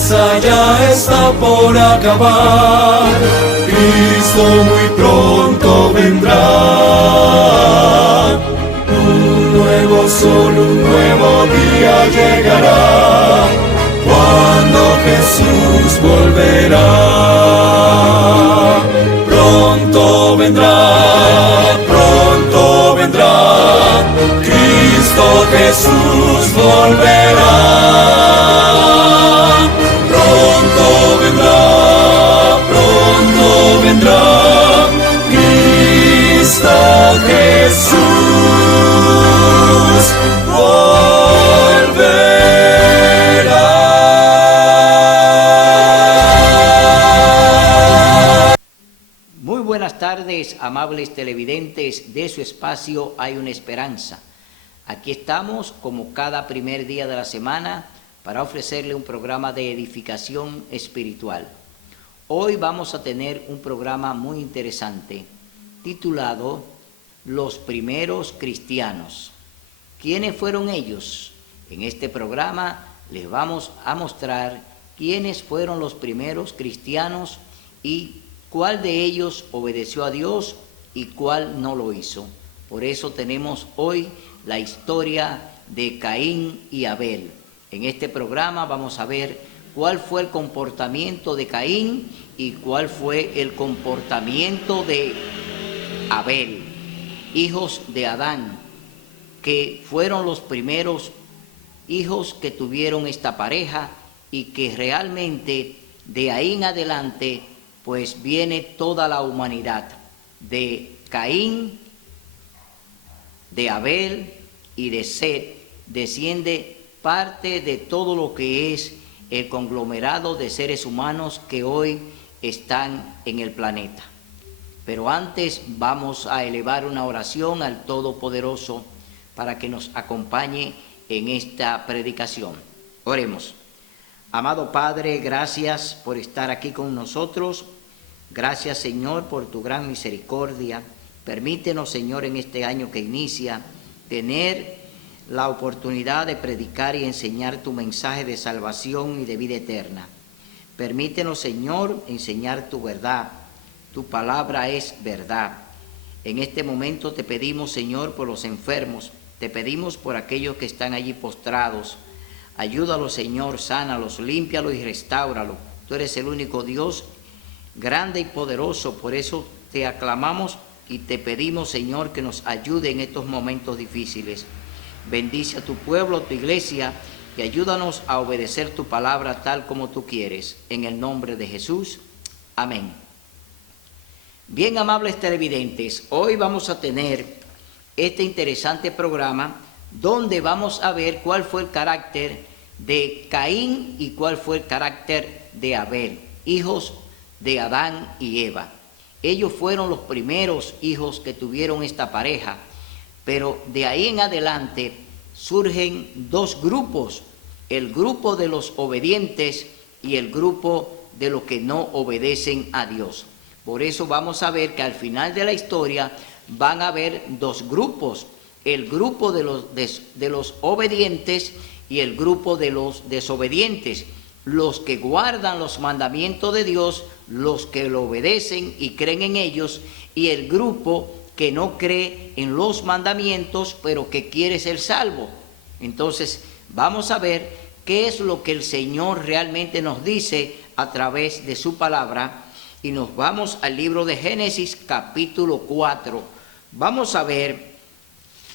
casa ya está por acabar, Cristo muy pronto vendrá. Un nuevo sol, un nuevo día llegará, cuando Jesús volverá. Pronto vendrá, Cristo Jesús volverá. Pronto vendrá, Cristo Jesús volverá. Muy buenas tardes, amables televidentes de su espacio Hay una Esperanza. Aquí estamos como cada primer día de la semana para ofrecerle un programa de edificación espiritual. Hoy vamos a tener un programa muy interesante titulado Los primeros cristianos. ¿Quiénes fueron ellos? En este programa les vamos a mostrar quiénes fueron los primeros cristianos y cuál de ellos obedeció a Dios y cuál no lo hizo. Por eso tenemos hoy la historia de Caín y Abel. En este programa vamos a ver cuál fue el comportamiento de Caín y cuál fue el comportamiento de Abel, hijos de Adán, que fueron los primeros hijos que tuvieron esta pareja y que realmente de ahí en adelante pues viene toda la humanidad. De Caín, de Abel y de Set desciende parte de todo lo que es el conglomerado de seres humanos que hoy están en el planeta. Pero antes vamos a elevar una oración al Todopoderoso para que nos acompañe en esta predicación. Oremos. Amado Padre, gracias por estar aquí con nosotros. Gracias, Señor, por tu gran misericordia. Permítenos, Señor, en este año que inicia, tener la oportunidad de predicar y enseñar tu mensaje de salvación y de vida eterna. Permítenos, Señor, enseñar tu verdad. Tu palabra es verdad. En este momento te pedimos, Señor, por los enfermos. Te pedimos por aquellos que están allí postrados. Ayúdalos, Señor, sánalos, límpialos y restáuralos. Tú eres el único Dios grande y poderoso. Por eso te aclamamos y te pedimos, Señor, que nos ayude en estos momentos difíciles. Bendice a tu pueblo, a tu iglesia, y ayúdanos a obedecer tu palabra tal como tú quieres. En el nombre de Jesús. Amén. Bien, amables televidentes, hoy vamos a tener este interesante programa donde vamos a ver cuál fue el carácter de Caín y cuál fue el carácter de Abel, hijos de Adán y Eva. Ellos fueron los primeros hijos que tuvieron esta pareja. Pero de ahí en adelante surgen dos grupos, el grupo de los obedientes y el grupo de los que no obedecen a Dios. Por eso vamos a ver que al final de la historia van a haber dos grupos, el grupo de los obedientes y el grupo de los desobedientes, los que guardan los mandamientos de Dios, los que lo obedecen y creen en ellos, y el grupo que no cree en los mandamientos, pero que quiere ser salvo. Entonces, vamos a ver qué es lo que el Señor realmente nos dice a través de su palabra. Y nos vamos al libro de Génesis, capítulo 4. Vamos a ver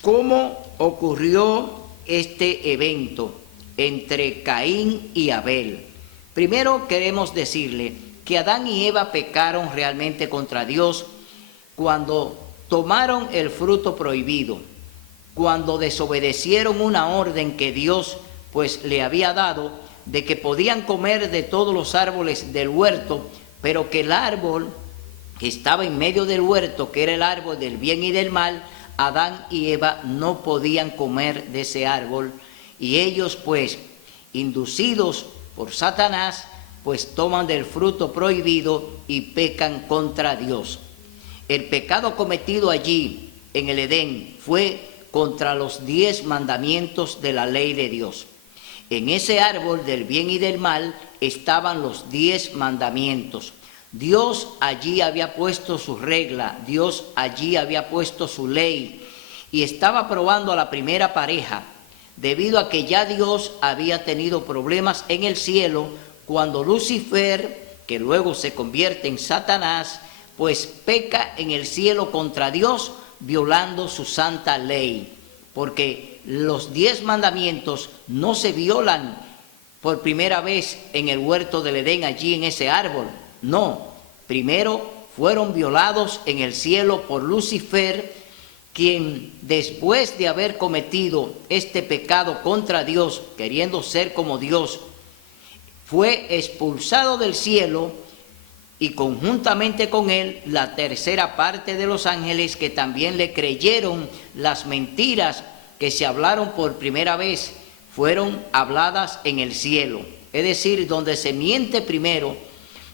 cómo ocurrió este evento entre Caín y Abel. Primero queremos decirle que Adán y Eva pecaron realmente contra Dios cuando tomaron el fruto prohibido, cuando desobedecieron una orden que Dios pues le había dado de que podían comer de todos los árboles del huerto, pero que el árbol que estaba en medio del huerto, que era el árbol del bien y del mal, Adán y Eva no podían comer de ese árbol, y ellos pues, inducidos por Satanás, pues toman del fruto prohibido y pecan contra Dios. El pecado cometido allí en el Edén fue contra los 10 mandamientos de la ley de Dios. En ese árbol del bien y del mal estaban los 10 mandamientos. Dios allí había puesto su regla, Dios allí había puesto su ley y estaba probando a la primera pareja, debido a que ya Dios había tenido problemas en el cielo cuando Lucifer, que luego se convierte en Satanás, pues peca en el cielo contra Dios, violando su santa ley. Porque los 10 mandamientos no se violan por primera vez en el huerto del Edén, allí en ese árbol. No, primero fueron violados en el cielo por Lucifer, quien después de haber cometido este pecado contra Dios, queriendo ser como Dios, fue expulsado del cielo y conjuntamente con él la tercera parte de los ángeles que también le creyeron las mentiras que se hablaron por primera vez, fueron habladas en el cielo. Es decir, donde se miente primero,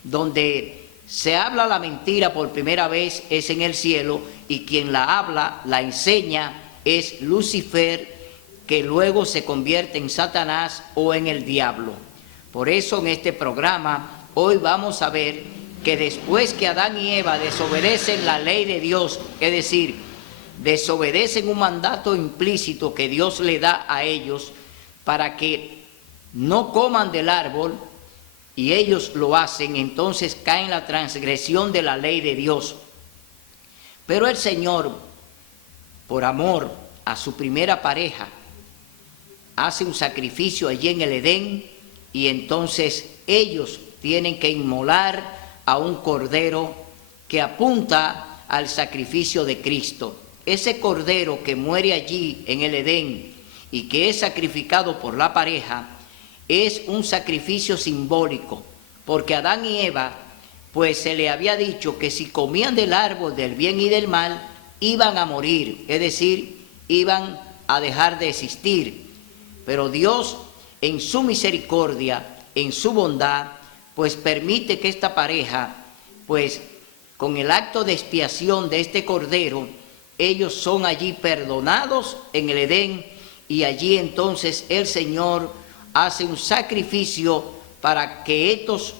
donde se habla la mentira por primera vez es en el cielo, y quien la habla, la enseña, es Lucifer, que luego se convierte en Satanás o en el diablo. Por eso en este programa hoy vamos a ver que después que Adán y Eva desobedecen la ley de Dios, es decir, desobedecen un mandato implícito que Dios le da a ellos para que no coman del árbol, y ellos lo hacen, entonces caen en la transgresión de la ley de Dios. Pero el Señor, por amor a su primera pareja, hace un sacrificio allí en el Edén, y entonces ellos tienen que inmolar a un cordero que apunta al sacrificio de Cristo. Ese cordero que muere allí en el Edén y que es sacrificado por la pareja es un sacrificio simbólico, porque a Adán y Eva pues se le había dicho que si comían del árbol del bien y del mal iban a morir, es decir, iban a dejar de existir. Pero Dios, en su misericordia, en su bondad, pues permite que esta pareja, pues con el acto de expiación de este cordero, ellos son allí perdonados en el Edén, y allí entonces el Señor hace un sacrificio para que estos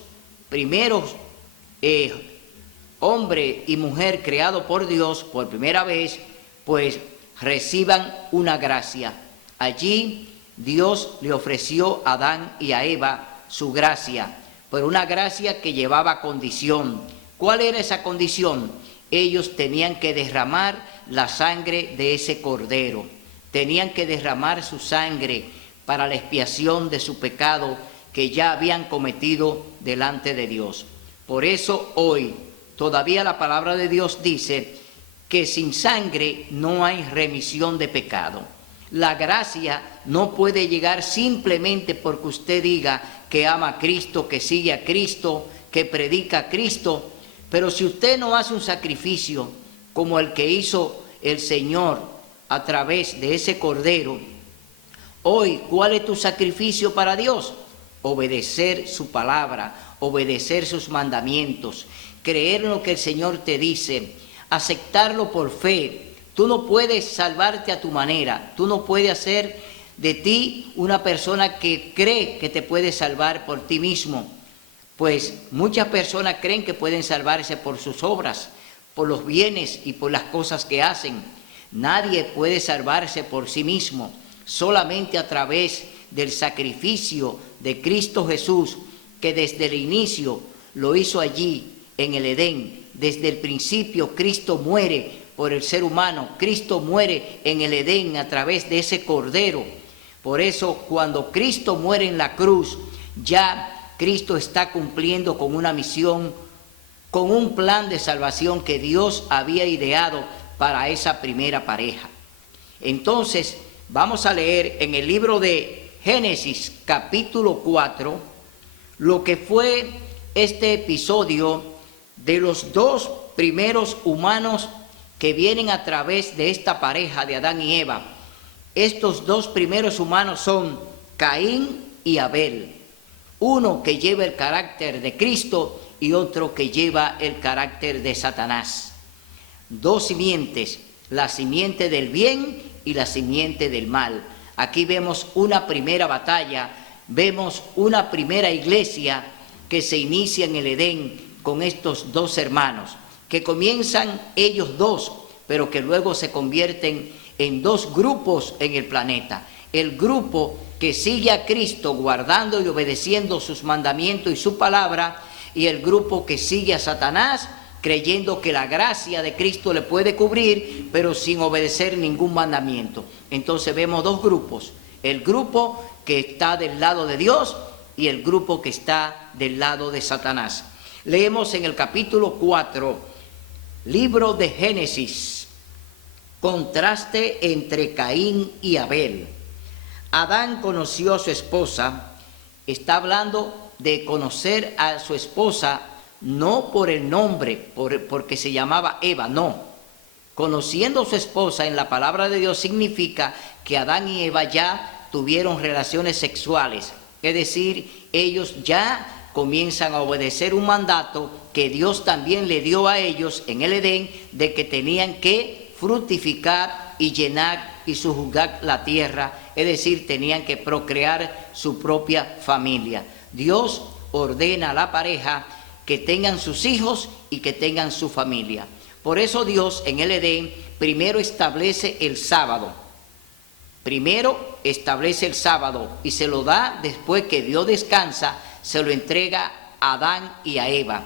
primeros hombre y mujer creados por Dios por primera vez, pues reciban una gracia. Allí Dios le ofreció a Adán y a Eva su gracia, pero una gracia que llevaba condición. ¿Cuál era esa condición? Ellos tenían que derramar la sangre de ese cordero, tenían que derramar su sangre para la expiación de su pecado que ya habían cometido delante de Dios. Por eso hoy todavía la palabra de Dios dice que sin sangre no hay remisión de pecado. La gracia no puede llegar simplemente porque usted diga que ama a Cristo, que sigue a Cristo, que predica a Cristo, pero si usted no hace un sacrificio como el que hizo el Señor a través de ese cordero, hoy, ¿cuál es tu sacrificio para Dios? Obedecer su palabra, obedecer sus mandamientos, creer en lo que el Señor te dice, aceptarlo por fe. Tú no puedes salvarte a tu manera, tú no puedes hacer de ti una persona que cree que te puede salvar por ti mismo, pues muchas personas creen que pueden salvarse por sus obras, por los bienes y por las cosas que hacen. Nadie puede salvarse por sí mismo, solamente a través del sacrificio de Cristo Jesús, que desde el inicio lo hizo allí en el Edén. Desde el principio Cristo muere por el ser humano, Cristo muere en el Edén a través de ese cordero. Por eso cuando Cristo muere en la cruz, ya Cristo está cumpliendo con una misión, con un plan de salvación que Dios había ideado para esa primera pareja. Entonces vamos a leer en el libro de Génesis capítulo 4 lo que fue este episodio de los dos primeros humanos que vienen a través de esta pareja de Adán y Eva. Estos dos primeros humanos son Caín y Abel, uno que lleva el carácter de Cristo y otro que lleva el carácter de Satanás. Dos simientes, la simiente del bien y la simiente del mal. Aquí vemos una primera batalla vemos una primera iglesia que se inicia en el Edén con estos dos hermanos, que comienzan ellos dos, pero que luego se convierten en dos grupos en el planeta. El grupo que sigue a Cristo guardando y obedeciendo sus mandamientos y su palabra, y el grupo que sigue a Satanás creyendo que la gracia de Cristo le puede cubrir, pero sin obedecer ningún mandamiento. Entonces vemos dos grupos: el grupo que está del lado de Dios y el grupo que está del lado de Satanás. Leemos en el capítulo 4, libro de Génesis, contraste entre Caín y Abel. Adán conoció a su esposa. Está hablando de conocer a su esposa no por el nombre, porque se llamaba Eva, no. Conociendo a su esposa en la palabra de Dios significa que Adán y Eva ya tuvieron relaciones sexuales, es decir, ellos ya comienzan a obedecer un mandato que Dios también le dio a ellos en el Edén, de que tenían que fructificar y llenar y sujuzgar la tierra, es decir, tenían que procrear su propia familia. Dios ordena a la pareja que tengan sus hijos y que tengan su familia. Por eso Dios en el Edén primero establece el sábado. Primero establece el sábado y se lo da después que Dios descansa, se lo entrega a Adán y a Eva,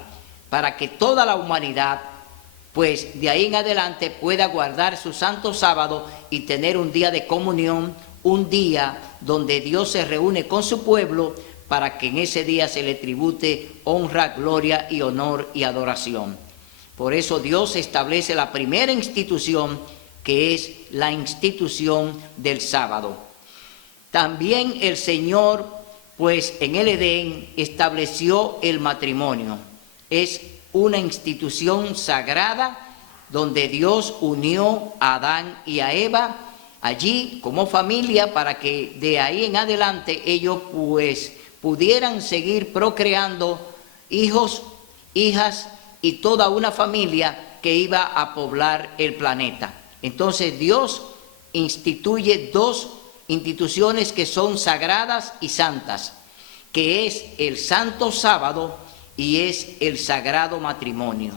para que toda la humanidad, pues de ahí en adelante, pueda guardar su santo sábado y tener un día de comunión, un día donde Dios se reúne con su pueblo, para que en ese día se le tribute honra, gloria y honor y adoración. Por eso Dios establece la primera institución, que es la institución del sábado. También el Señor, pues en el Edén, estableció el matrimonio. Es una institución sagrada donde Dios unió a Adán y a Eva allí como familia, para que de ahí en adelante ellos pues pudieran seguir procreando hijos, hijas y toda una familia que iba a poblar el planeta. Entonces Dios instituye dos instituciones que son sagradas y santas, que es el santo sábado y es el sagrado matrimonio.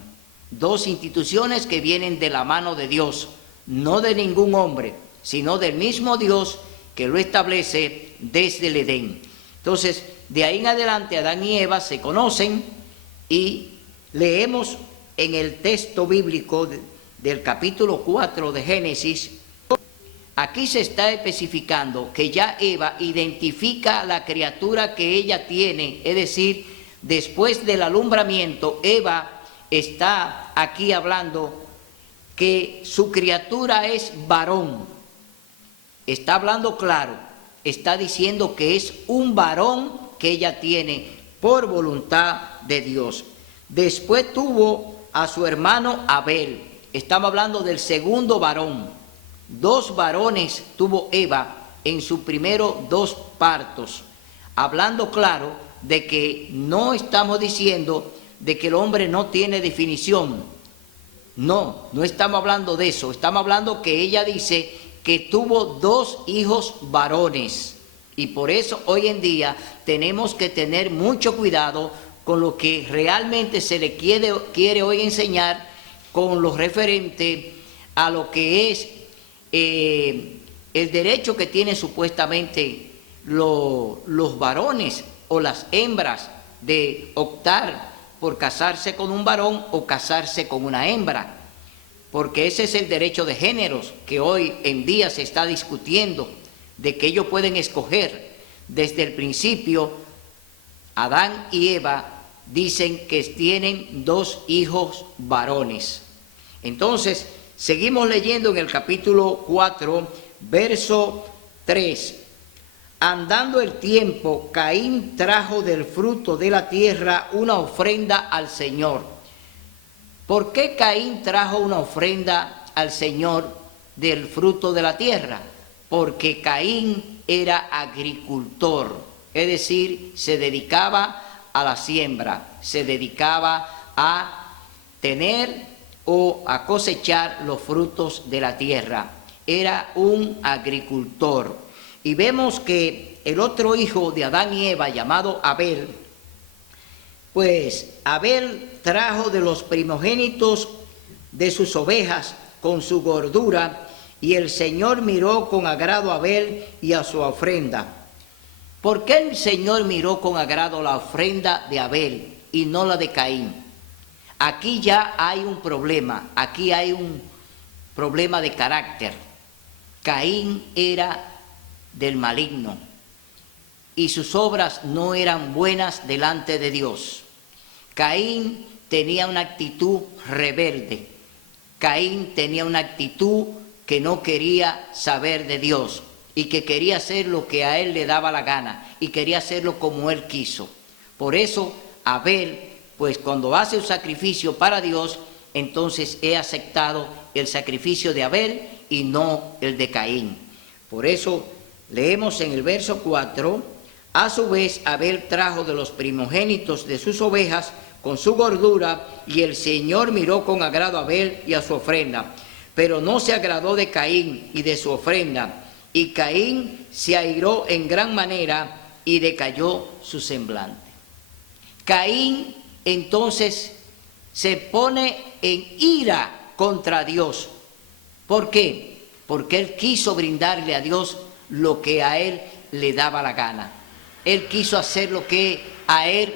Dos instituciones que vienen de la mano de Dios, no de ningún hombre, sino del mismo Dios que lo establece desde el Edén. Entonces, de ahí en adelante Adán y Eva se conocen, y leemos en el texto bíblico del capítulo 4 de Génesis. Aquí se está especificando que ya Eva identifica la criatura que ella tiene, es decir, después del alumbramiento, Eva está aquí hablando que su criatura es varón. Está hablando claro, está diciendo que es un varón que ella tiene por voluntad de Dios. Después tuvo a su hermano Abel. Estamos hablando del segundo varón. Dos varones tuvo Eva en sus primeros dos partos, hablando claro de que no estamos diciendo de que el hombre no tiene definición. No estamos hablando de eso. Estamos hablando que ella dice que tuvo dos hijos varones. Y por eso hoy en día tenemos que tener mucho cuidado con lo que realmente se le quiere hoy enseñar, con lo referente a lo que es el derecho que tienen supuestamente los varones o las hembras de optar por casarse con un varón o casarse con una hembra, porque ese es el derecho de géneros que hoy en día se está discutiendo, de que ellos pueden escoger. Desde el principio, Adán y Eva dicen que tienen dos hijos varones. Entonces, seguimos leyendo en el capítulo 4, verso 3. Andando el tiempo, Caín trajo del fruto de la tierra una ofrenda al Señor. ¿Por qué Caín trajo una ofrenda al Señor del fruto de la tierra? Porque Caín era agricultor, es decir, se dedicaba a la siembra, se dedicaba a tener o a cosechar los frutos de la tierra. Era un agricultor. Y vemos que el otro hijo de Adán y Eva, llamado Abel, pues Abel trajo de los primogénitos de sus ovejas con su gordura, y el Señor miró con agrado a Abel y a su ofrenda. ¿Por qué el Señor miró con agrado la ofrenda de Abel y no la de Caín? Aquí ya hay un problema, aquí hay un problema de carácter. Caín era del maligno y sus obras no eran buenas delante de Dios. Caín tenía una actitud rebelde. Caín tenía una actitud que no quería saber de Dios y que quería hacer lo que a él le daba la gana y quería hacerlo como él quiso. Por eso Abel, pues cuando hace un sacrificio para Dios, entonces he aceptado el sacrificio de Abel y no el de Caín. Por eso leemos en el verso 4, a su vez Abel trajo de los primogénitos de sus ovejas con su gordura, y el Señor miró con agrado a Abel y a su ofrenda, pero no se agradó de Caín y de su ofrenda, y Caín se airó en gran manera y decayó su semblante. Caín entonces se pone en ira contra Dios. ¿Por qué? Porque él quiso brindarle a Dios lo que a él le daba la gana. Él quiso hacer lo que a él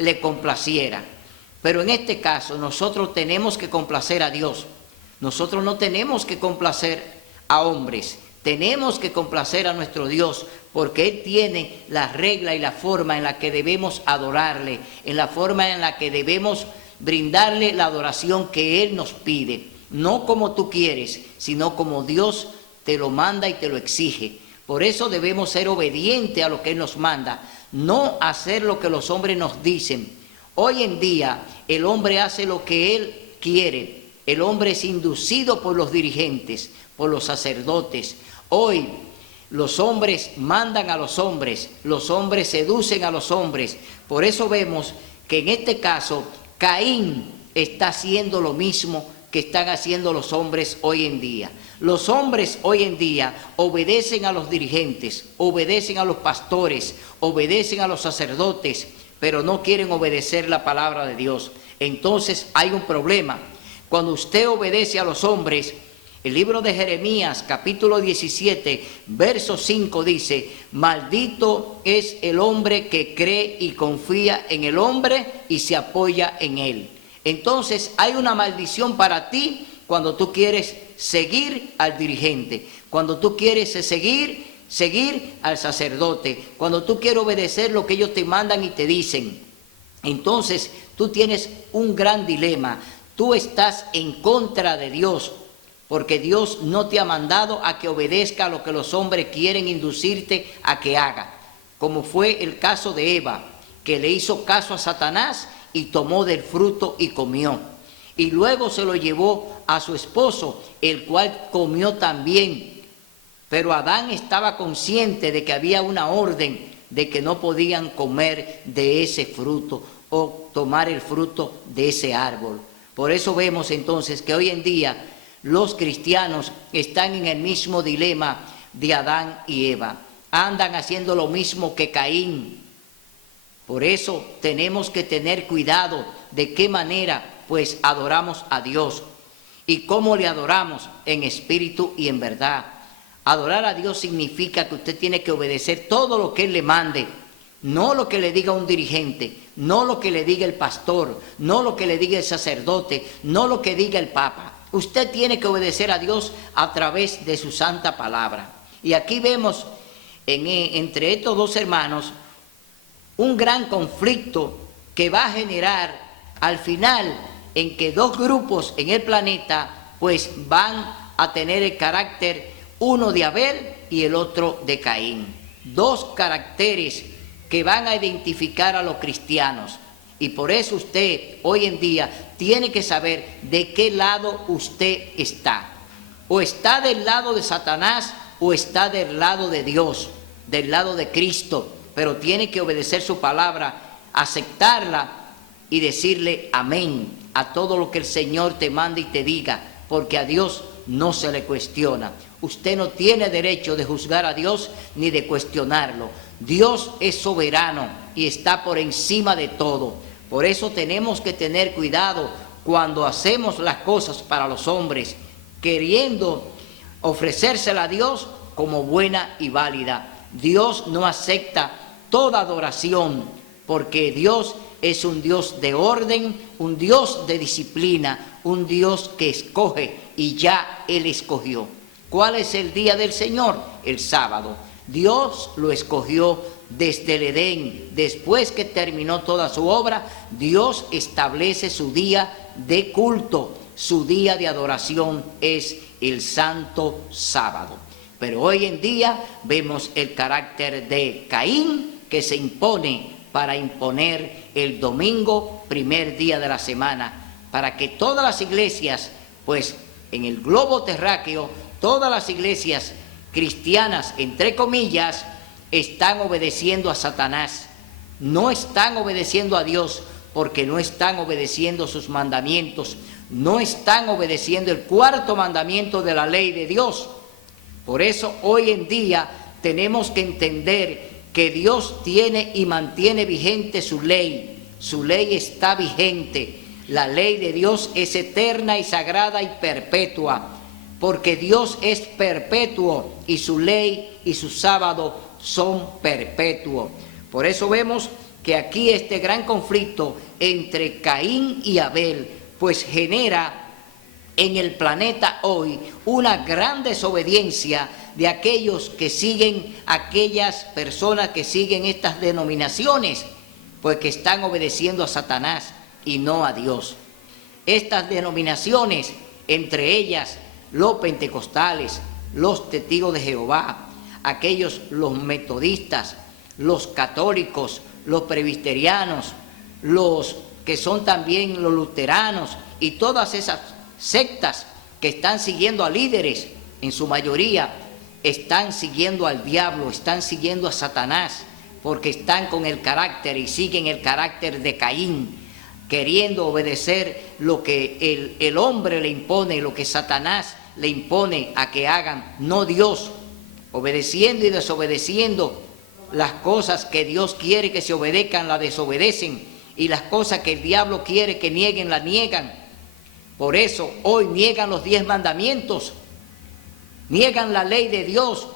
le complaciera. Pero en este caso nosotros tenemos que complacer a Dios. Nosotros no tenemos que complacer a hombres. Tenemos que complacer a nuestro Dios, porque Él tiene la regla y la forma en la que debemos adorarle, en la forma en la que debemos brindarle la adoración que Él nos pide. No como tú quieres, sino como Dios te lo manda y te lo exige. Por eso debemos ser obedientes a lo que Él nos manda, no hacer lo que los hombres nos dicen. Hoy en día el hombre hace lo que él quiere. El hombre es inducido por los dirigentes, por los sacerdotes. Hoy los hombres mandan a los hombres seducen a los hombres. Por eso vemos que en este caso Caín está haciendo lo mismo que están haciendo los hombres hoy en día. Los hombres hoy en día obedecen a los dirigentes, obedecen a los pastores, obedecen a los sacerdotes, pero no quieren obedecer la palabra de Dios. Entonces hay un problema. Cuando usted obedece a los hombres, el libro de Jeremías, capítulo 17, verso 5 dice: maldito es el hombre que cree y confía en el hombre y se apoya en él. Entonces hay una maldición para ti cuando tú quieres seguir al dirigente, cuando tú quieres seguir al sacerdote, cuando tú quieres obedecer lo que ellos te mandan y te dicen. Entonces tú tienes un gran dilema. Tú estás en contra de Dios, porque Dios no te ha mandado a que obedezca a lo que los hombres quieren inducirte a que haga, como fue el caso de Eva, que le hizo caso a Satanás y tomó del fruto y comió. Y luego se lo llevó a su esposo, el cual comió también. Pero Adán estaba consciente de que había una orden de que no podían comer de ese fruto o tomar el fruto de ese árbol. Por eso vemos entonces que hoy en día los cristianos están en el mismo dilema de Adán y Eva. Andan haciendo lo mismo que Caín. Por eso tenemos que tener cuidado de qué manera pues adoramos a Dios y cómo le adoramos, en espíritu y en verdad. Adorar a Dios significa que usted tiene que obedecer todo lo que Él le mande, no lo que le diga un dirigente, no lo que le diga el pastor, no lo que le diga el sacerdote, no lo que diga el papa. Usted tiene que obedecer a Dios a través de su santa palabra. Y aquí vemos entre estos dos hermanos un gran conflicto que va a generar al final en que dos grupos en el planeta pues van a tener el carácter, uno de Abel y el otro de Caín. Dos caracteres que van a identificar a los cristianos. Y por eso usted hoy en día tiene que saber de qué lado usted está. O está del lado de Satanás o está del lado de Dios, del lado de Cristo. Pero tiene que obedecer su palabra, aceptarla y decirle amén a todo lo que el Señor te manda y te diga. Porque a Dios no se le cuestiona. Usted no tiene derecho de juzgar a Dios ni de cuestionarlo. Dios es soberano y está por encima de todo. Por eso tenemos que tener cuidado cuando hacemos las cosas para los hombres, queriendo ofrecérsela a Dios como buena y válida. Dios no acepta toda adoración, porque Dios es un Dios de orden, un Dios de disciplina, un Dios que escoge y ya Él escogió. ¿Cuál es el día del Señor? El sábado. Dios lo escogió desde el Edén. Después que terminó toda su obra, Dios establece su día de culto. Su día de adoración es el santo sábado. Pero hoy en día vemos el carácter de Caín que se impone para imponer el domingo, primer día de la semana, para que todas las iglesias, pues en el globo terráqueo, todas las iglesias cristianas, entre comillas, están obedeciendo a Satanás. No están obedeciendo a Dios porque no están obedeciendo sus mandamientos. No están obedeciendo el cuarto mandamiento de la ley de Dios. Por eso hoy en día tenemos que entender que Dios tiene y mantiene vigente su ley. Su ley está vigente. La ley de Dios es eterna y sagrada y perpetua, porque Dios es perpetuo y su ley y su sábado son perpetuos. Por eso vemos que aquí este gran conflicto entre Caín y Abel, pues genera en el planeta hoy una gran desobediencia de aquellos que siguen, aquellas personas que siguen estas denominaciones, pues que están obedeciendo a Satanás y no a Dios. Estas denominaciones, entre ellas los pentecostales, los testigos de Jehová, aquellos, los metodistas, los católicos, los presbiterianos, los que son también los luteranos y todas esas sectas que están siguiendo a líderes, en su mayoría están siguiendo al diablo, están siguiendo a Satanás, porque están con el carácter y siguen el carácter de Caín, queriendo obedecer lo que el hombre le impone, lo que Satanás le impone a que hagan, no Dios, obedeciendo y desobedeciendo. Las cosas que Dios quiere que se obedezcan, las desobedecen, y las cosas que el diablo quiere que nieguen, las niegan. Por eso hoy niegan los 10 mandamientos, niegan la ley de Dios,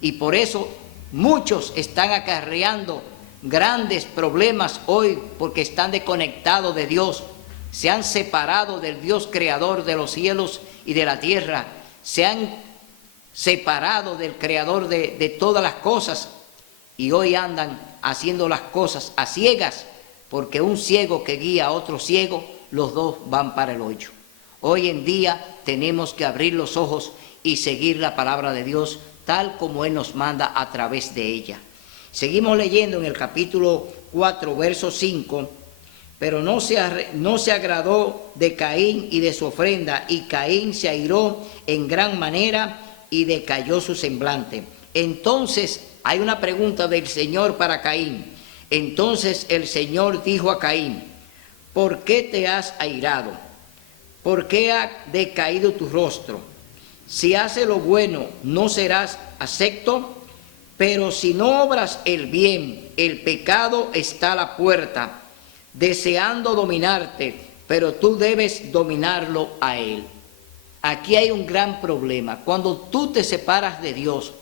y por eso muchos están acarreando grandes problemas hoy, porque están desconectados de Dios, se han separado del Dios creador de los cielos y de la tierra, se han separado del creador de todas las cosas, y hoy andan haciendo las cosas a ciegas, porque un ciego que guía a otro ciego, los dos van para el hoyo. Hoy en día tenemos que abrir los ojos y seguir la palabra de Dios tal como Él nos manda a través de ella. Seguimos leyendo en el capítulo 4, verso 5. Pero no se agradó de Caín y de su ofrenda, y Caín se airó en gran manera y decayó su semblante. Entonces hay una pregunta del Señor para Caín. Entonces el Señor dijo a Caín: ¿por qué te has airado? ¿Por qué ha decaído tu rostro? Si haces lo bueno, no serás acepto, pero si no obras el bien, el pecado está a la puerta, deseando dominarte, pero tú debes dominarlo a él. Aquí hay un gran problema. Cuando tú te separas de Dios,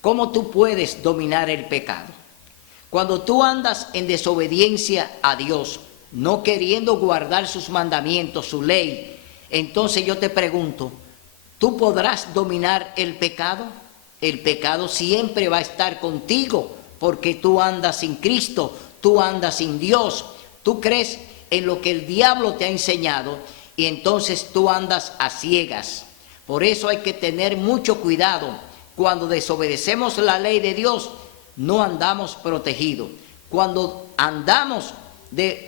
¿cómo tú puedes dominar el pecado? Cuando tú andas en desobediencia a Dios, no queriendo guardar sus mandamientos, su ley, entonces yo te pregunto, ¿tú podrás dominar el pecado? El pecado siempre va a estar contigo, porque tú andas sin Cristo, tú andas sin Dios, tú crees en lo que el diablo te ha enseñado y entonces tú andas a ciegas. Por eso hay que tener mucho cuidado. Cuando desobedecemos la ley de Dios, no andamos protegidos. Cuando andamos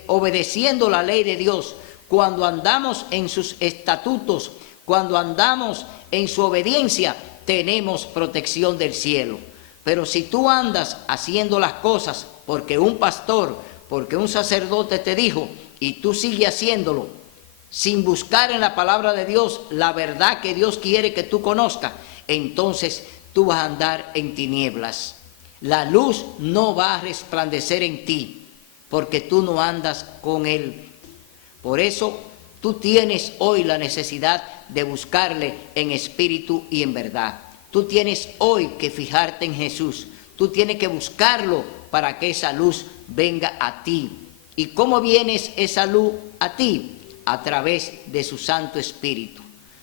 obedeciendo la ley de Dios, cuando andamos en sus estatutos, cuando andamos en su obediencia, tenemos protección del cielo. Pero si tú andas haciendo las cosas porque un pastor, porque un sacerdote te dijo, y tú sigues haciéndolo, sin buscar en la palabra de Dios la verdad que Dios quiere que tú conozcas, entonces tú vas a andar en tinieblas. La luz no va a resplandecer en ti porque tú no andas con Él. Por eso tú tienes hoy la necesidad de buscarle en espíritu y en verdad. Tú tienes hoy que fijarte en Jesús. Tú tienes que buscarlo para que esa luz venga a ti. ¿Y cómo viene esa luz a ti? A través de su Santo Espíritu.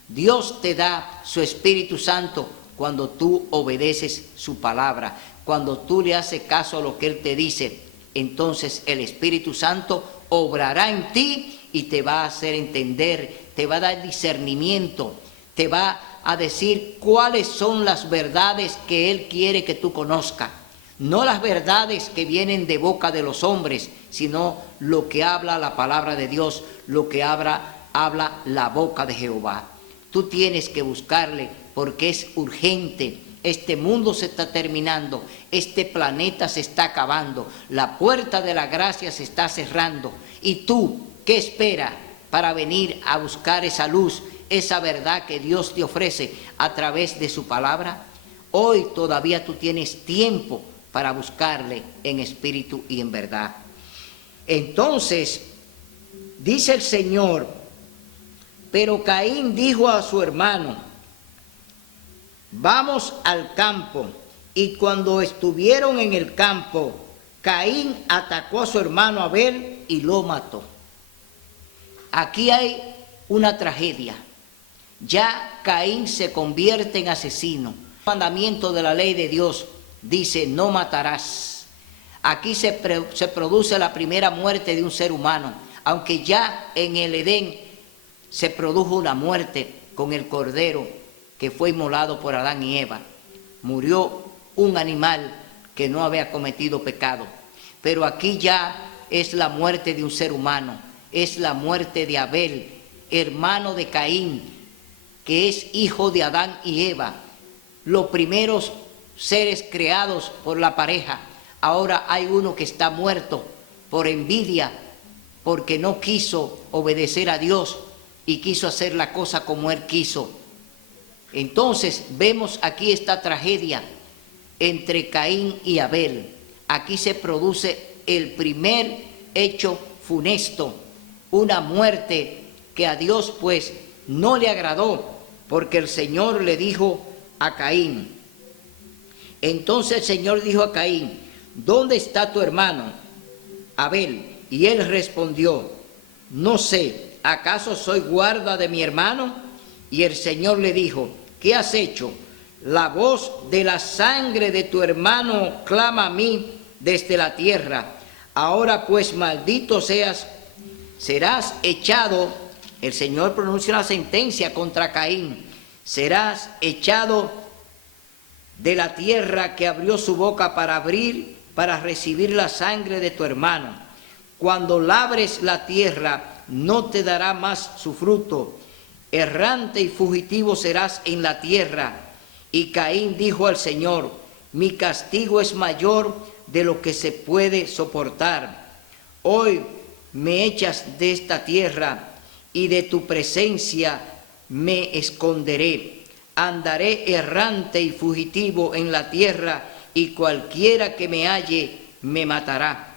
Dios te da su Espíritu Santo cuando tú obedeces su palabra, cuando tú le haces caso a lo que Él te dice. Entonces el Espíritu Santo obrará en ti y te va a hacer entender, te va a dar discernimiento, te va a decir cuáles son las verdades que Él quiere que tú conozcas. No las verdades que vienen de boca de los hombres, sino lo que habla la palabra de Dios, lo que habla la boca de Jehová. Tú tienes que buscarle porque es urgente. Este mundo se está terminando, este planeta se está acabando, la puerta de la gracia se está cerrando. ¿Y tú qué esperas para venir a buscar esa luz, esa verdad que Dios te ofrece a través de su palabra? Hoy todavía tú tienes tiempo para buscarle en espíritu y en verdad. Entonces, dice el Señor, pero Caín dijo a su hermano, vamos al campo. Y cuando estuvieron en el campo, Caín atacó a su hermano Abel y lo mató. Aquí hay una tragedia. Ya Caín se convierte en asesino. El mandamiento de la ley de Dios dice, no matarás. Aquí se produce la primera muerte de un ser humano, aunque ya en el Edén se produjo una muerte con el cordero que fue inmolado por Adán y Eva. Murió un animal que no había cometido pecado. Pero aquí ya es la muerte de un ser humano, es la muerte de Abel, hermano de Caín, que es hijo de Adán y Eva, los primeros seres creados por la pareja. Ahora hay uno que está muerto por envidia, porque no quiso obedecer a Dios y quiso hacer la cosa como él quiso. Entonces vemos aquí esta tragedia entre Caín y Abel. Aquí se produce el primer hecho funesto, una muerte que a Dios pues no le agradó, porque el Señor le dijo a Caín. Entonces el Señor dijo a Caín, ¿dónde está tu hermano Abel? Y él respondió, no sé, ¿acaso soy guarda de mi hermano? Y el Señor le dijo, ¿qué has hecho? La voz de la sangre de tu hermano clama a mí desde la tierra. Ahora pues maldito seas, serás echado. El Señor pronuncia una sentencia contra Caín. Serás echado de la tierra que abrió su boca para recibir la sangre de tu hermano. Cuando labres la tierra, no te dará más su fruto. Errante y fugitivo serás en la tierra. Y Caín dijo al Señor, mi castigo es mayor de lo que se puede soportar. Hoy me echas de esta tierra y de tu presencia me esconderé. Andaré errante y fugitivo en la tierra y cualquiera que me halle me matará.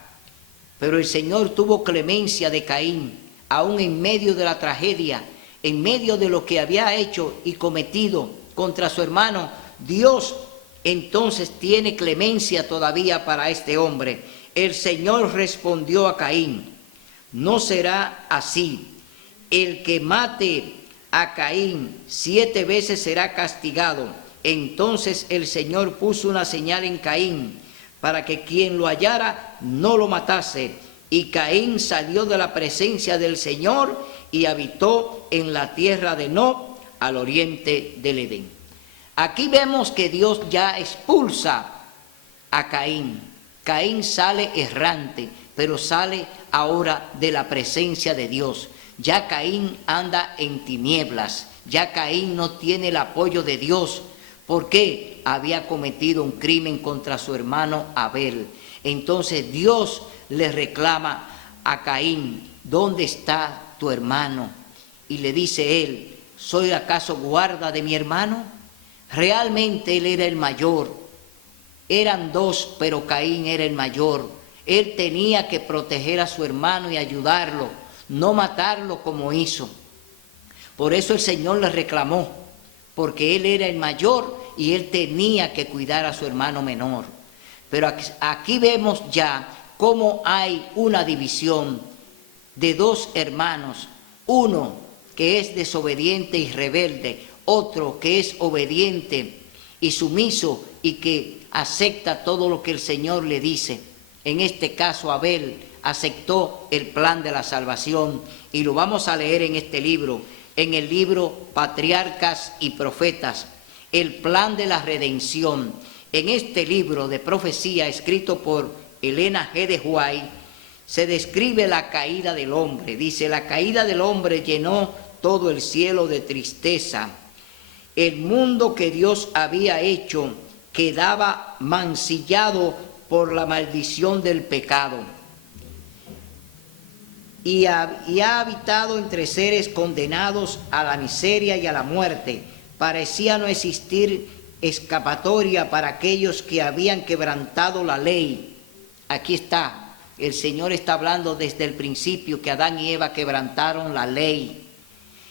Pero el Señor tuvo clemencia de Caín, aún en medio de la tragedia, en medio de lo que había hecho y cometido contra su hermano. Dios entonces tiene clemencia todavía para este hombre. El Señor respondió a Caín, no será así. El que mate a Caín 7 veces será castigado. Entonces el Señor puso una señal en Caín para que quien lo hallara no lo matase. Y Caín salió de la presencia del Señor y habitó en la tierra de Nob, al oriente del Edén. Aquí vemos que Dios ya expulsa a Caín. Caín sale errante, pero sale ahora de la presencia de Dios. Ya Caín anda en tinieblas, ya Caín no tiene el apoyo de Dios. ¿Por qué? Había cometido un crimen contra su hermano Abel. Entonces Dios le reclama a Caín, ¿dónde está tu hermano? y le dice él, ¿soy acaso guarda de mi hermano? Realmente él era el mayor. Eran dos, pero Caín era el mayor. Él tenía que proteger a su hermano y ayudarlo, no matarlo como hizo. Por eso el Señor le reclamó, porque él era el mayor y él tenía que cuidar a su hermano menor. Pero aquí vemos ya cómo hay una división de dos hermanos, uno que es desobediente y rebelde, otro que es obediente y sumiso y que acepta todo lo que el Señor le dice. En este caso Abel aceptó el plan de la salvación y lo vamos a leer en este libro, en el libro Patriarcas y Profetas, el plan de la redención. En este libro de profecía escrito por Elena G. de White se describe la caída del hombre. Dice, la caída del hombre llenó todo el cielo de tristeza. El mundo que Dios había hecho quedaba mancillado por la maldición del pecado. Y ha habitado entre seres condenados a la miseria y a la muerte. Parecía no existir escapatoria para aquellos que habían quebrantado la ley. Aquí está, el Señor está hablando desde el principio que Adán y Eva quebrantaron la ley.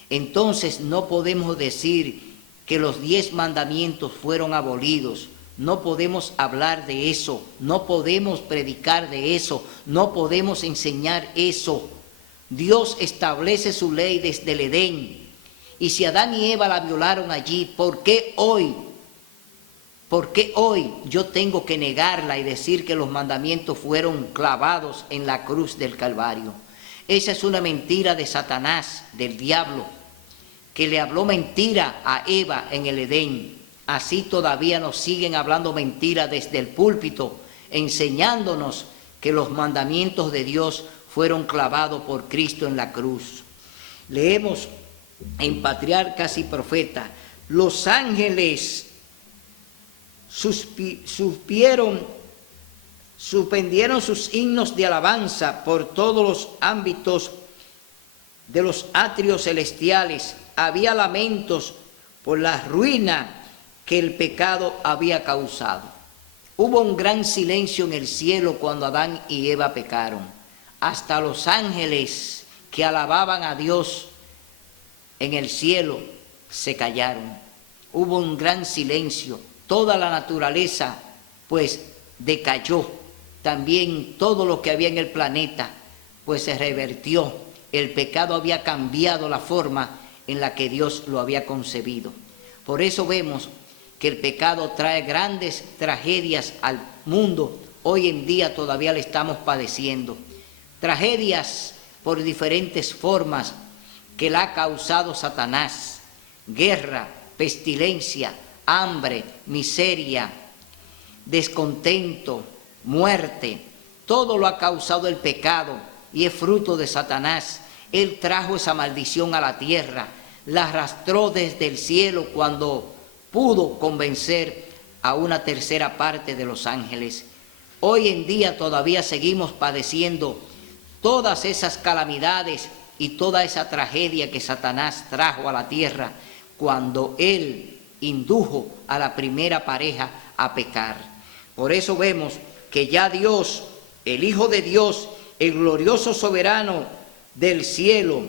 Entonces no podemos decir que los 10 mandamientos fueron abolidos. No podemos hablar de eso, no podemos predicar de eso, no podemos enseñar eso. Dios establece su ley desde el Edén. Y si Adán y Eva la violaron allí, ¿por qué hoy yo tengo que negarla y decir que los mandamientos fueron clavados en la cruz del Calvario? Esa es una mentira de Satanás, del diablo, que le habló mentira a Eva en el Edén. Así todavía nos siguen hablando mentira desde el púlpito, enseñándonos que los mandamientos de Dios fueron clavados por Cristo en la cruz. Leemos en Patriarcas y Profetas, los ángeles suspendieron sus himnos de alabanza por todos los ámbitos de los atrios celestiales. Había lamentos por la ruina que el pecado había causado. Hubo un gran silencio en el cielo cuando Adán y Eva pecaron. Hasta los ángeles que alababan a Dios en el cielo se callaron. Hubo un gran silencio. Toda la naturaleza pues decayó. También todo lo que había en el planeta pues se revertió. El pecado había cambiado la forma en la que Dios lo había concebido. Por eso vemos que el pecado trae grandes tragedias al mundo. Hoy en día todavía le estamos padeciendo. Tragedias por diferentes formas que la ha causado Satanás. Guerra, pestilencia, hambre, miseria, descontento, muerte. Todo lo ha causado el pecado y es fruto de Satanás. Él trajo esa maldición a la tierra, la arrastró desde el cielo cuando pudo convencer a una tercera parte de los ángeles. Hoy en día todavía seguimos padeciendo todas esas calamidades y toda esa tragedia que Satanás trajo a la tierra cuando él indujo a la primera pareja a pecar. Por eso vemos que ya Dios, el Hijo de Dios, el glorioso soberano del cielo,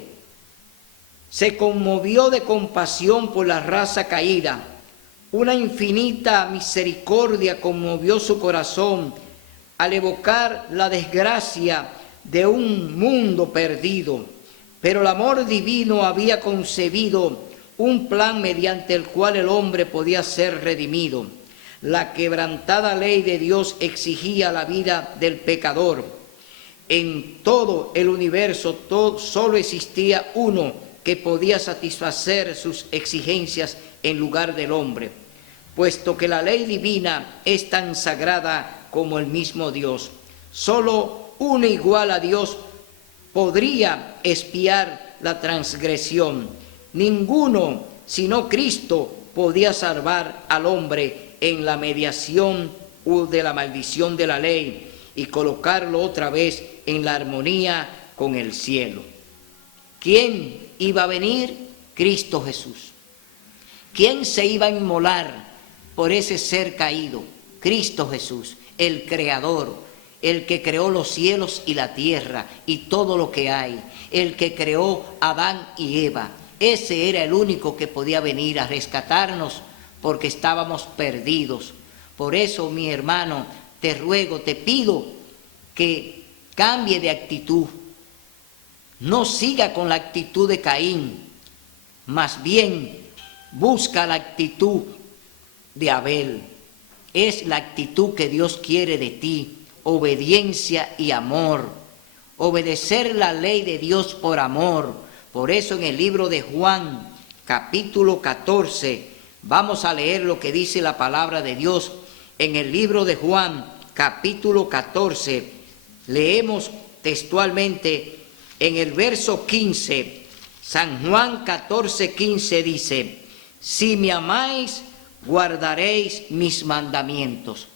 se conmovió de compasión por la raza caída. Una infinita misericordia conmovió su corazón al evocar la desgracia de un mundo perdido. Pero el amor divino había concebido un plan mediante el cual el hombre podía ser redimido. La quebrantada ley de Dios exigía la vida del pecador. En todo el universo solo existía uno que podía satisfacer sus exigencias en lugar del hombre, puesto que la ley divina es tan sagrada como el mismo Dios. Solo uno igual a Dios podría expiar la transgresión. Ninguno, sino Cristo, podía salvar al hombre en la mediación de la maldición de la ley y colocarlo otra vez en la armonía con el cielo. ¿Quién iba a venir? Cristo Jesús. ¿Quién se iba a inmolar por ese ser caído? Cristo Jesús, el Creador, el que creó los cielos y la tierra y todo lo que hay, el que creó a Adán y Eva. Ese era el único que podía venir a rescatarnos porque estábamos perdidos. Por eso, mi hermano, te ruego, te pido que cambie de actitud. No siga con la actitud de Caín, más bien busca la actitud de Abel. Es la actitud que Dios quiere de ti, obediencia y amor. Obedecer la ley de Dios por amor. Por eso en el libro de Juan, capítulo 14, vamos a leer lo que dice la palabra de Dios. En el libro de Juan, capítulo 14, leemos textualmente en el verso 15, San Juan 14, 15 dice: si me amáis, guardaréis mis mandamientos.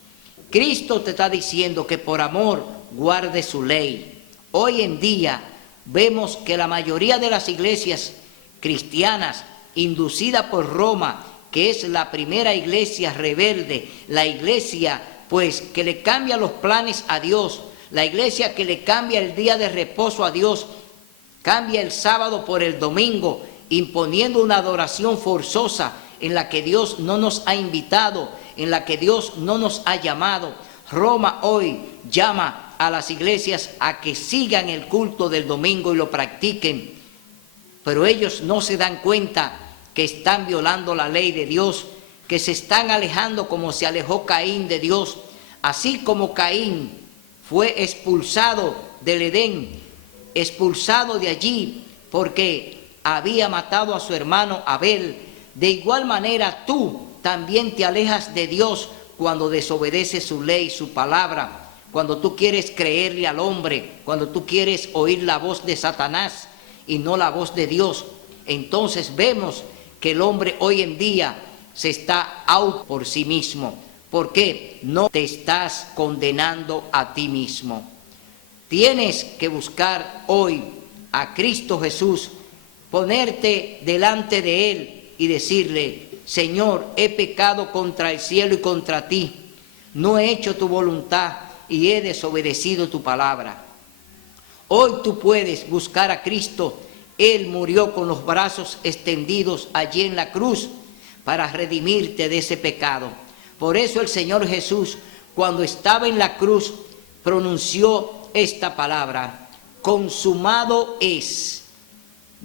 Cristo te está diciendo que por amor guarde su ley. Hoy en día vemos que la mayoría de las iglesias cristianas, inducida por Roma, que es la primera iglesia rebelde, la iglesia pues que le cambia los planes a Dios, la iglesia que le cambia el día de reposo a Dios, cambia el sábado por el domingo, imponiendo una adoración forzosa en la que Dios no nos ha invitado, en la que Dios no nos ha llamado. Roma hoy llama a las iglesias a que sigan el culto del domingo y lo practiquen, pero ellos no se dan cuenta que están violando la ley de Dios, que se están alejando como se alejó Caín de Dios. Así como Caín fue expulsado del Edén, expulsado de allí porque había matado a su hermano Abel, de igual manera tú también te alejas de Dios cuando desobedeces su ley, su palabra, cuando tú quieres creerle al hombre, cuando tú quieres oír la voz de Satanás y no la voz de Dios. Entonces vemos que el hombre hoy en día se está out por sí mismo. ¿Por qué? No te estás condenando a ti mismo. Tienes que buscar hoy a Cristo Jesús, ponerte delante de Él y decirle: Señor, he pecado contra el cielo y contra ti, no he hecho tu voluntad y he desobedecido tu palabra. Hoy tú puedes buscar a Cristo. Él murió con los brazos extendidos allí en la cruz para redimirte de ese pecado. Por eso el Señor Jesús, cuando estaba en la cruz, pronunció esta palabra: consumado es.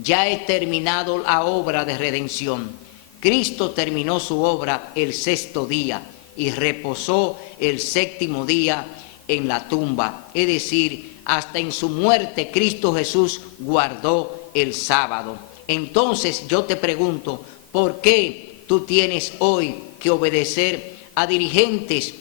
Ya he terminado la obra de redención. Cristo terminó su obra el sexto día y reposó el séptimo día en la tumba. Es decir, hasta en su muerte Cristo Jesús guardó el sábado. Entonces yo te pregunto, ¿por qué tú tienes hoy que obedecer a dirigentes,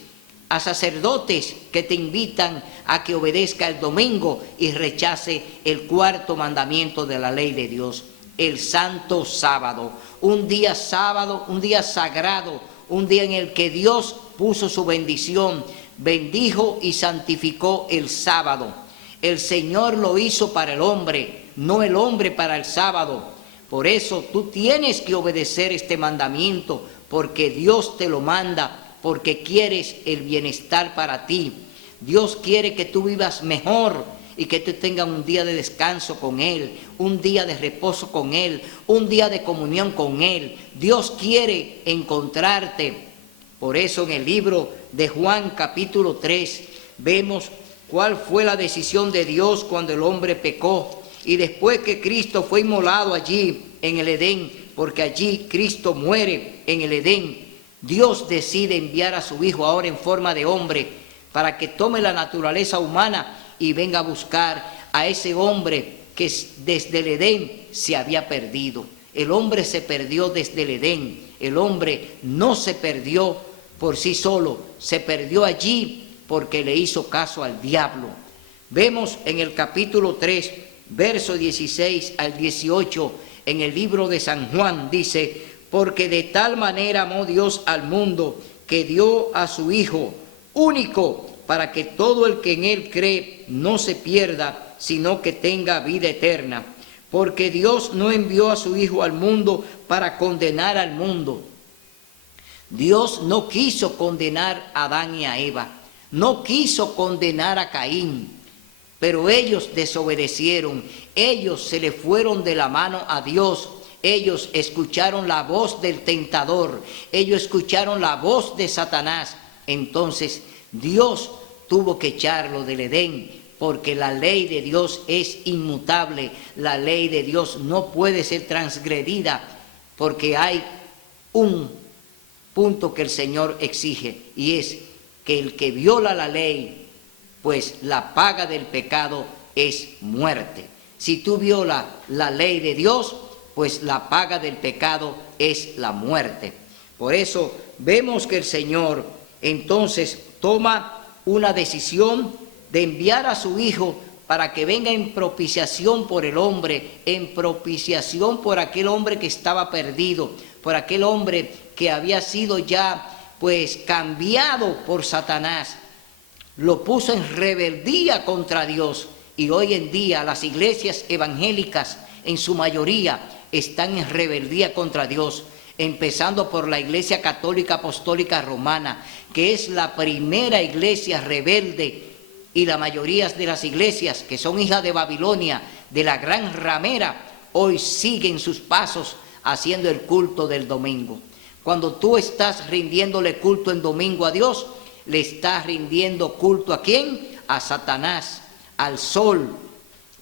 a sacerdotes que te invitan a que obedezca el domingo y rechace el cuarto mandamiento de la ley de Dios, el santo sábado? Un día sábado, un día sagrado, un día en el que Dios puso su bendición, bendijo y santificó el sábado. El Señor lo hizo para el hombre, no el hombre para el sábado. Por eso tú tienes que obedecer este mandamiento, porque Dios te lo manda, porque quieres el bienestar para ti. Dios quiere que tú vivas mejor y que tú tengas un día de descanso con Él, un día de reposo con Él, un día de comunión con Él. Dios quiere encontrarte. Por eso en el libro de Juan capítulo 3 vemos cuál fue la decisión de Dios cuando el hombre pecó. Y después que Cristo fue inmolado allí en el Edén, porque allí Cristo muere en el Edén, Dios decide enviar a su Hijo ahora en forma de hombre para que tome la naturaleza humana y venga a buscar a ese hombre que desde el Edén se había perdido. El hombre se perdió desde el Edén. El hombre no se perdió por sí solo, se perdió allí porque le hizo caso al diablo. Vemos en el capítulo 3, verso 16 al 18, en el libro de San Juan, dice: porque de tal manera amó Dios al mundo, que dio a su Hijo único, para que todo el que en Él cree no se pierda, sino que tenga vida eterna. porque Dios no envió a su Hijo al mundo para condenar al mundo. Dios no quiso condenar a Adán y a Eva, no quiso condenar a Caín, pero ellos desobedecieron, ellos se le fueron de la mano a Dios, ellos escucharon la voz del tentador, ellos escucharon la voz de Satanás. Entonces Dios tuvo que echarlo del Edén, porque la ley de Dios es inmutable, la ley de Dios no puede ser transgredida, porque hay un punto que el Señor exige, y es que el que viola la ley, pues la paga del pecado es muerte. Si tú violas la ley de Dios, pues la paga del pecado es la muerte. Por eso vemos que el Señor entonces toma una decisión de enviar a su Hijo para que venga en propiciación por el hombre, en propiciación por aquel hombre que estaba perdido, por aquel hombre que había sido ya pues cambiado por Satanás. Lo puso en rebeldía contra Dios, y hoy en día las iglesias evangélicas en su mayoría están en rebeldía contra Dios, empezando por la Iglesia Católica Apostólica Romana, que es la primera iglesia rebelde, y la mayoría de las iglesias que son hijas de Babilonia, de la gran ramera, hoy siguen sus pasos haciendo el culto del domingo. Cuando tú estás rindiéndole culto en domingo a Dios, le estás rindiendo culto ¿a quién? A Satanás, al sol,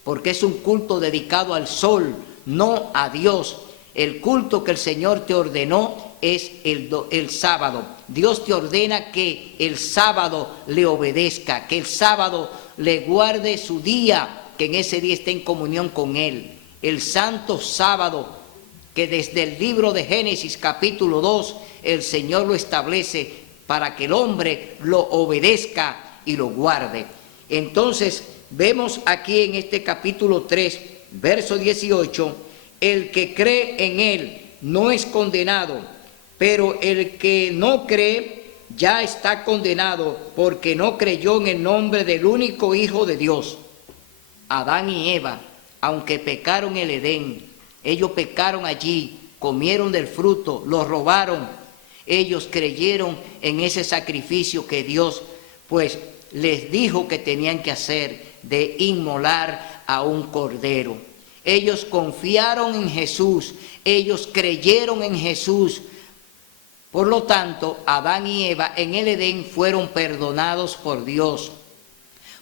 porque es un culto dedicado al sol, no a Dios. El culto que el Señor te ordenó es el sábado. Dios te ordena que el sábado le obedezca, que el sábado le guarde su día, que en ese día esté en comunión con Él. El santo sábado, que desde el libro de Génesis capítulo 2, el Señor lo establece para que el hombre lo obedezca y lo guarde. Entonces vemos aquí en este capítulo 3, verso 18, el que cree en Él no es condenado, pero el que no cree ya está condenado, porque no creyó en el nombre del único Hijo de Dios. Adán y Eva, aunque pecaron en el Edén, ellos pecaron allí, comieron del fruto, lo robaron. Ellos creyeron en ese sacrificio que Dios pues les dijo que tenían que hacer, de inmolar a un cordero. Ellos confiaron en Jesús, ellos creyeron en Jesús. Por lo tanto, Adán y Eva en el Edén fueron perdonados por Dios.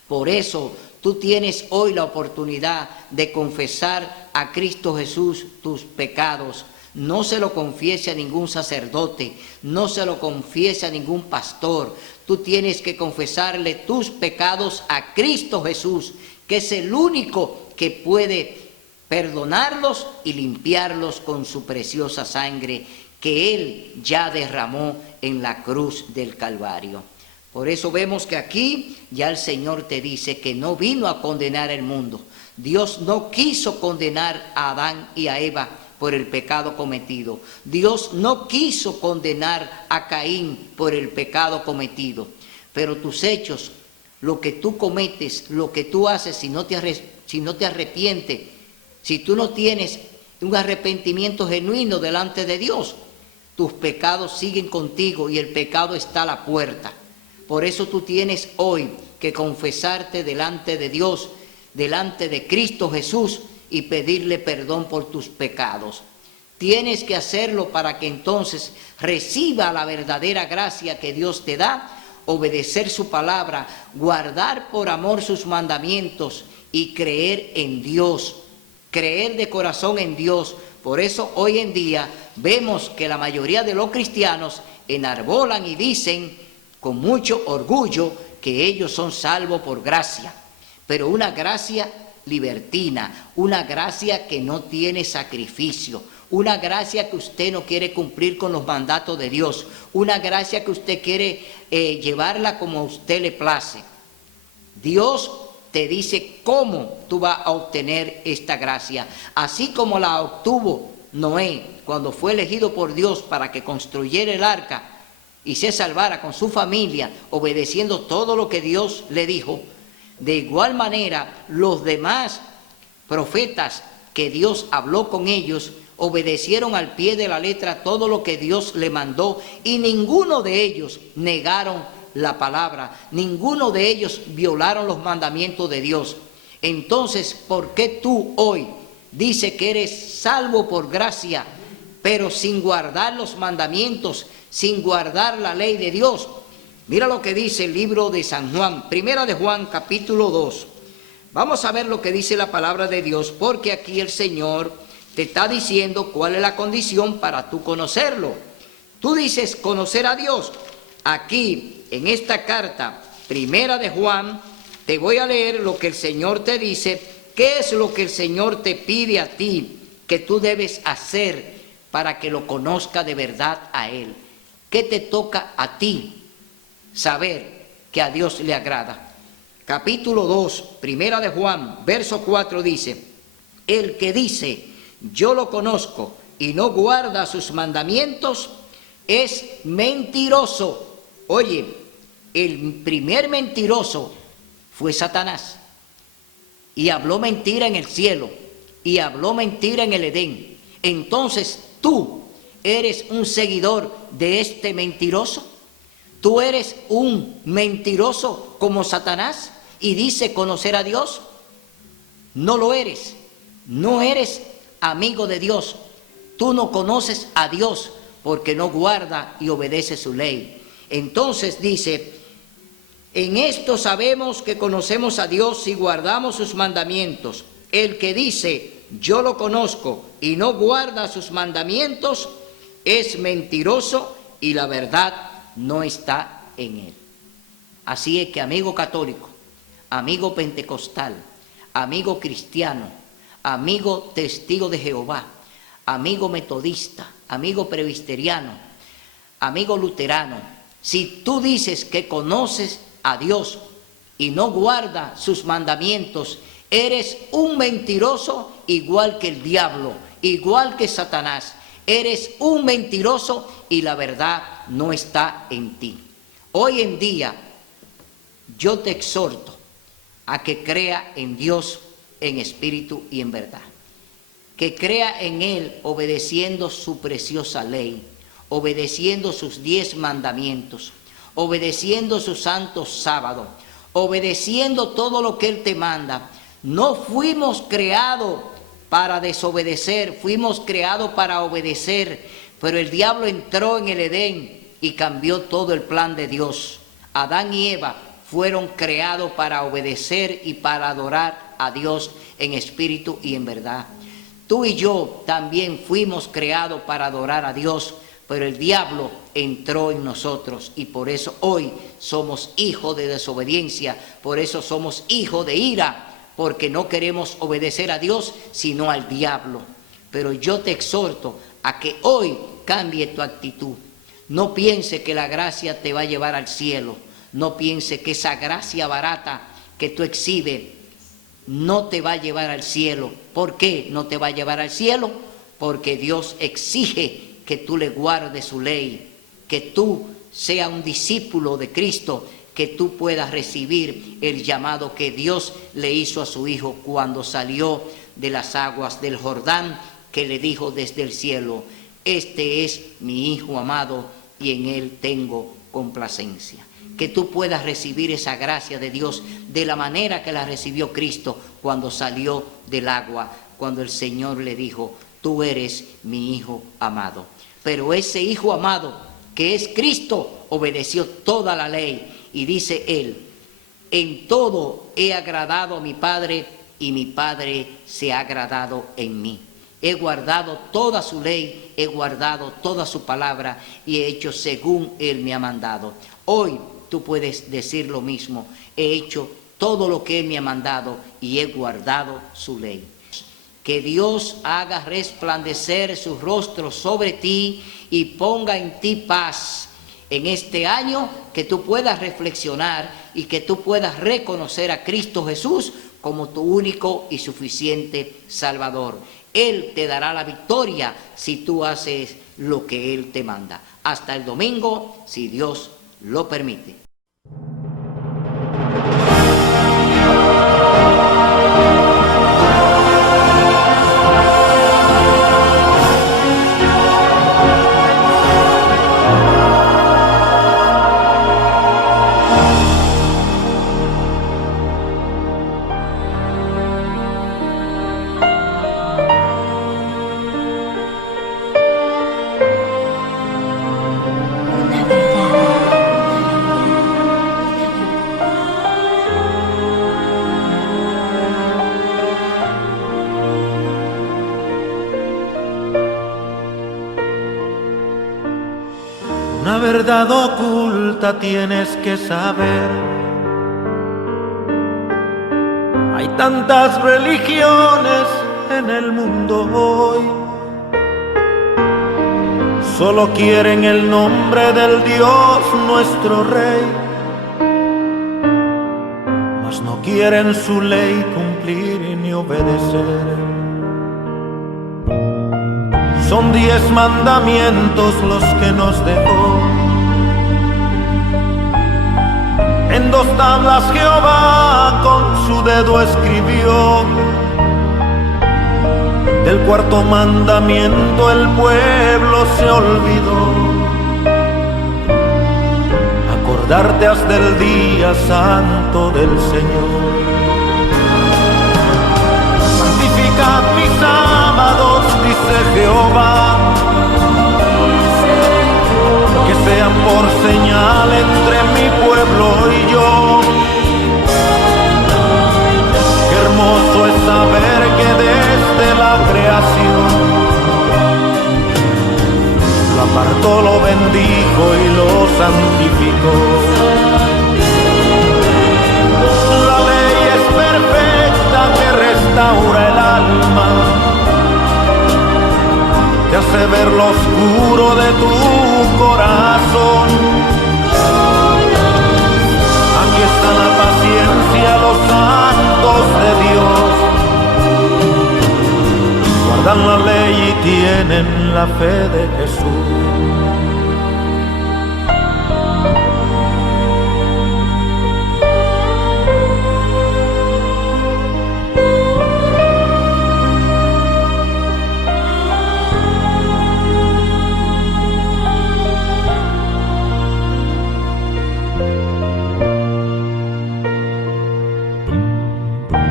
Por eso tú tienes hoy la oportunidad de confesar a Cristo Jesús tus pecados. No se lo confiese a ningún sacerdote, no se lo confiese a ningún pastor. Tú tienes que confesarle tus pecados a Cristo Jesús, que es el único que puede perdonarlos y limpiarlos con su preciosa sangre que Él ya derramó en la cruz del Calvario. Por eso vemos que aquí ya el Señor te dice que no vino a condenar el mundo. Dios no quiso condenar a Adán y a Eva por el pecado cometido. Dios no quiso condenar a Caín por el pecado cometido. Pero tus hechos, lo que tú cometes, lo que tú haces, si no te arrepientes, si tú no tienes un arrepentimiento genuino delante de Dios, tus pecados siguen contigo y el pecado está a la puerta. Por eso tú tienes hoy que confesarte delante de Dios, delante de Cristo Jesús, y pedirle perdón por tus pecados. Tienes que hacerlo para que entonces reciba la verdadera gracia que Dios te da, obedecer su palabra, guardar por amor sus mandamientos y creer en Dios, creer de corazón en Dios. Por eso hoy en día vemos que la mayoría de los cristianos enarbolan y dicen con mucho orgullo que ellos son salvos por gracia, pero una gracia libertina, una gracia que no tiene sacrificio, una gracia que usted no quiere cumplir con los mandatos de Dios, una gracia que usted quiere llevarla como a usted le place. Dios te dice cómo tú vas a obtener esta gracia, así como la obtuvo Noé cuando fue elegido por Dios para que construyera el arca y se salvara con su familia, obedeciendo todo lo que Dios le dijo. De igual manera, los demás profetas que Dios habló con ellos, obedecieron al pie de la letra todo lo que Dios le mandó, y ninguno de ellos negaron la palabra, ninguno de ellos violaron los mandamientos de Dios. Entonces, ¿por qué tú hoy dices que eres salvo por gracia, pero sin guardar los mandamientos, sin guardar la ley de Dios? Mira lo que dice el libro de San Juan, primera de Juan, capítulo 2. Vamos a ver lo que dice la palabra de Dios, porque aquí el Señor te está diciendo cuál es la condición para tú conocerlo. Tú dices conocer a Dios. Aquí, en esta carta, primera de Juan, te voy a leer lo que el Señor te dice. ¿Qué es lo que el Señor te pide a ti que tú debes hacer para que lo conozca de verdad a Él? ¿Qué te toca a ti saber que a Dios le agrada? Capítulo 2, primera de Juan, verso 4 dice: el que dice, yo lo conozco, y no guarda sus mandamientos, es mentiroso. Oye, el primer mentiroso fue Satanás, y habló mentira en el cielo, y habló mentira en el Edén. Entonces, ¿tú eres un seguidor de este mentiroso? ¿Tú eres un mentiroso como Satanás y dice conocer a Dios? No lo eres. No eres amigo de Dios. Tú no conoces a Dios porque no guarda y obedece su ley. Entonces dice, en esto sabemos que conocemos a Dios si guardamos sus mandamientos. El que dice, yo lo conozco, y no guarda sus mandamientos, es mentiroso y la verdad no está en él. Así es que, amigo católico, amigo pentecostal, amigo cristiano, amigo testigo de Jehová, amigo metodista, amigo presbiteriano, amigo luterano, si tú dices que conoces a Dios y no guarda sus mandamientos, eres un mentiroso igual que el diablo, igual que Satanás. Eres un mentiroso y la verdad no está en ti. Hoy en día yo te exhorto a que crea en Dios en espíritu y en verdad. Que crea en Él obedeciendo su preciosa ley, obedeciendo sus 10 mandamientos, obedeciendo su santo sábado, obedeciendo todo lo que Él te manda. No fuimos creados para desobedecer, fuimos creados para obedecer, pero el diablo entró en el Edén y cambió todo el plan de Dios. Adán y Eva fueron creados para obedecer y para adorar a Dios en espíritu y en verdad. Tú y yo también fuimos creados para adorar a Dios, pero el diablo entró en nosotros y por eso hoy somos hijos de desobediencia, por eso somos hijos de ira, porque no queremos obedecer a Dios sino al diablo. Pero yo te exhorto a que hoy cambie tu actitud. No piense que la gracia te va a llevar al cielo. No piense que esa gracia barata que tú exhibes no te va a llevar al cielo. ¿Por qué no te va a llevar al cielo? Porque Dios exige que tú le guardes su ley, que tú seas un discípulo de Cristo, que tú puedas recibir el llamado que Dios le hizo a su Hijo cuando salió de las aguas del Jordán, que le dijo desde el cielo: este es mi Hijo amado y en él tengo complacencia. Que tú puedas recibir esa gracia de Dios de la manera que la recibió Cristo cuando salió del agua, cuando el Señor le dijo: tú eres mi Hijo amado. Pero ese Hijo amado, que es Cristo, obedeció toda la ley. Y dice él: en todo he agradado a mi Padre y mi Padre se ha agradado en mí. He guardado toda su ley, he guardado toda su palabra y he hecho según Él me ha mandado. Hoy tú puedes decir lo mismo: he hecho todo lo que Él me ha mandado y he guardado su ley. Que Dios haga resplandecer su rostro sobre ti y ponga en ti paz. En este año que tú puedas reflexionar y que tú puedas reconocer a Cristo Jesús como tu único y suficiente Salvador. Él te dará la victoria si tú haces lo que Él te manda. Hasta el domingo, si Dios lo permite. verdad oculta tienes que saber. Hay tantas religiones en el mundo hoy, solo quieren el nombre del Dios nuestro Rey, mas no quieren su ley cumplir ni obedecer. Son 10 mandamientos los que nos dejó. En 2 tablas Jehová con su dedo escribió. Del 4.º mandamiento el pueblo se olvidó. Acordarte hasta el día santo del Señor. Santificad mis sábados, dice Jehová, que sean por señal entre mi pueblo y yo. Qué hermoso es saber que desde la creación lo apartó, lo bendijo y lo santificó. La ley es perfecta que restaura el alma, te hace ver lo oscuro de tu corazón. Aquí está la paciencia, los santos de Dios. Guardan la ley y tienen la fe de Jesús.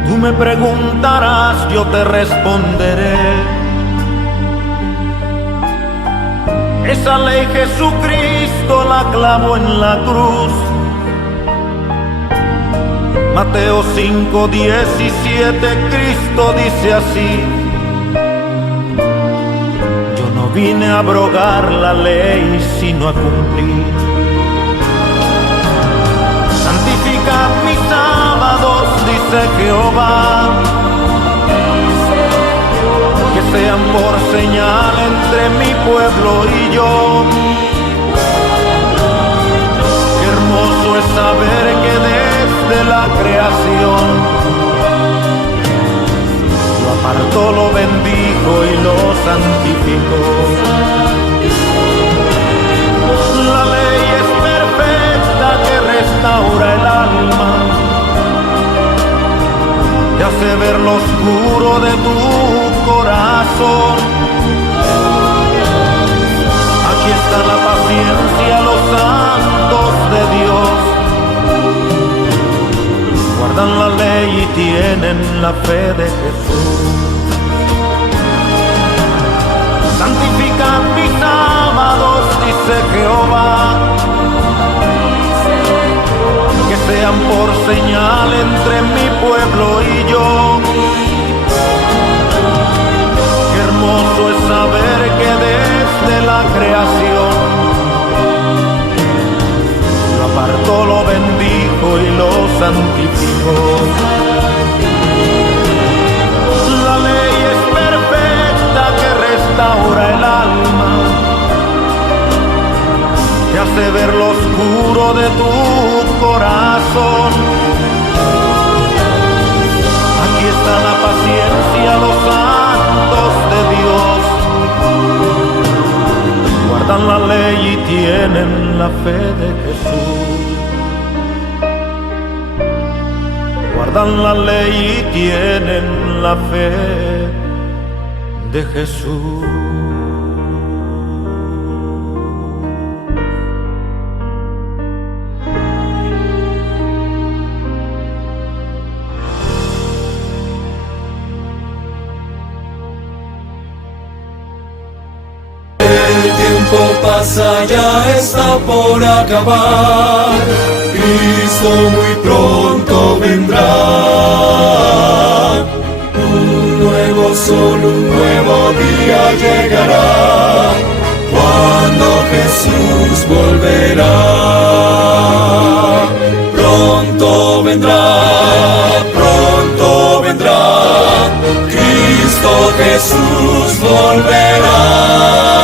Tú me preguntarás, yo te responderé. Esa ley Jesucristo la clavó en la cruz. Mateo 5:17, Cristo dice así: yo no vine a abrogar la ley, sino a cumplir. Santificad mis sábados, dice Jehová, que sean por señal entre mi pueblo y yo. Qué hermoso es saber que desde la creación lo apartó, lo bendijo y lo santificó. La ley es perfecta que restaura el alma, te hace ver lo oscuro de tu corazón. Aquí está la paciencia, los santos de Dios. Guardan la ley y tienen la fe de Jesús. Santificad mis sábados, dice Jehová, que sean por señal entre mi pueblo y yo. Qué hermoso es saber que desde la creación lo apartó, lo bendijo y lo santificó. La ley es perfecta que restaura el alma, te hace ver lo oscuro de tu corazón. Aquí está la paciencia, los santos de Dios. Guardan la ley y tienen la fe de Jesús. Guardan la ley y tienen la fe de Jesús. Pasa, ya está por acabar. Cristo muy pronto vendrá. Un nuevo sol, un nuevo día llegará. Cuando Jesús Jesús volverá. Pronto vendrá, pronto vendrá, Cristo Jesús volverá.